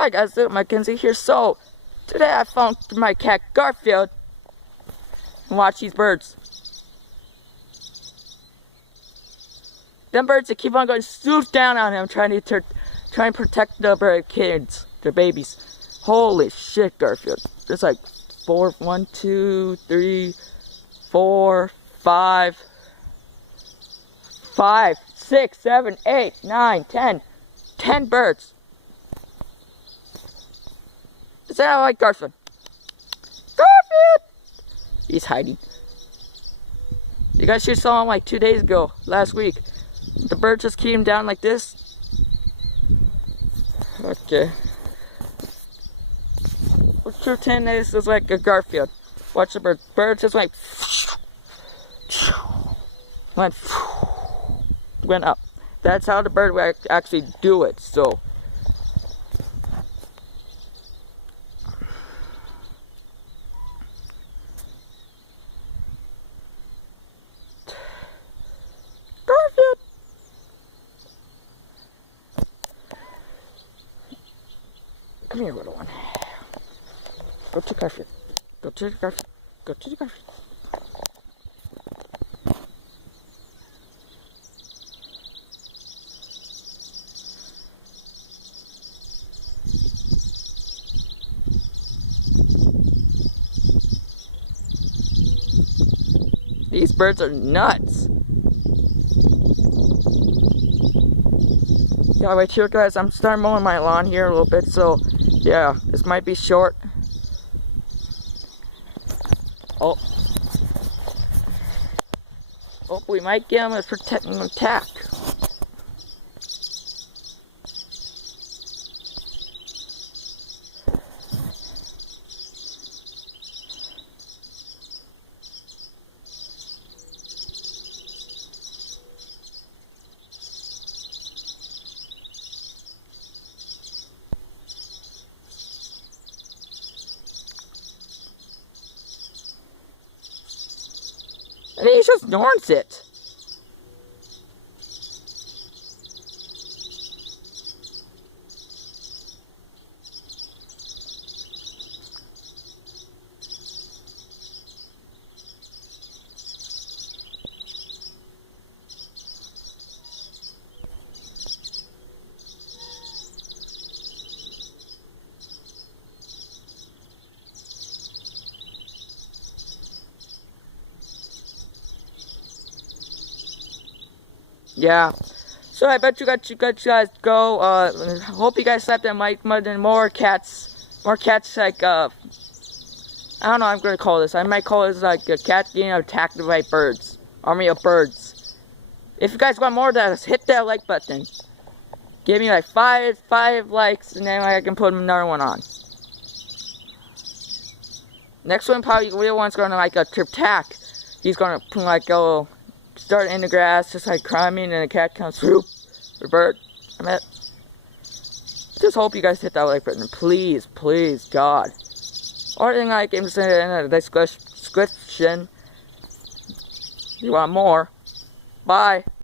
Hi guys, it's Mackenzie here. So, today I found my cat Garfield. And watch these birds. Them birds that keep on going swoop down on him, trying to protect the bird kids, their babies. Holy shit, Garfield. There's like 1, 2, 3, 4, 5, 6, 7, 8, 9, 10 birds. Is that like Garfield? Garfield! He's hiding. You guys just saw him like 2 days ago, last week. The bird just came down like this. Okay. Let's pretend this is like a Garfield. Watch the bird. Bird just like went up. That's how the bird would actually do it. So. Garfield. Come here, little one. Go to Garfield. Go to Garfield. Go to Garfield. These birds are nuts. Yeah, wait here guys, I'm starting mowing my lawn here a little bit, so yeah, this might be short. Oh, we might get him a protecting attack. And he just ignores it. Yeah, so I bet you guys go. Hope you guys slept at more cats like I don't know. I'm gonna call this. I might call this like a cat getting attacked by birds, army of birds. If you guys want more of that, just hit that like button. Give me like five likes, and then I can put another one on. Next one, probably the real one's gonna like a trip tack. He's gonna like go. Start in the grass, just like climbing, and a cat comes through. The bird. Just hope you guys hit that like button, please, God. Or anything like in the description. You want more? Bye.